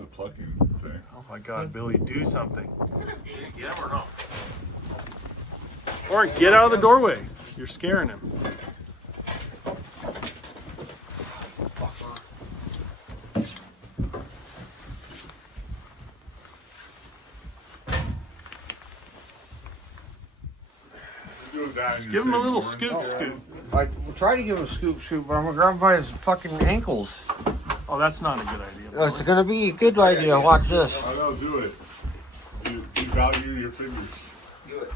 the plucking thing. Oh my God, Billy, do something. Should you get him or not? Orin, get out of the doorway. You're scaring him. Just give him a little scoop. I try to give him a scoop, but I'm gonna grab him by his fucking ankles. Oh, that's not a good idea. Oh, it's gonna be a good idea. Watch this. I know, do it. You value your fingers. Do it.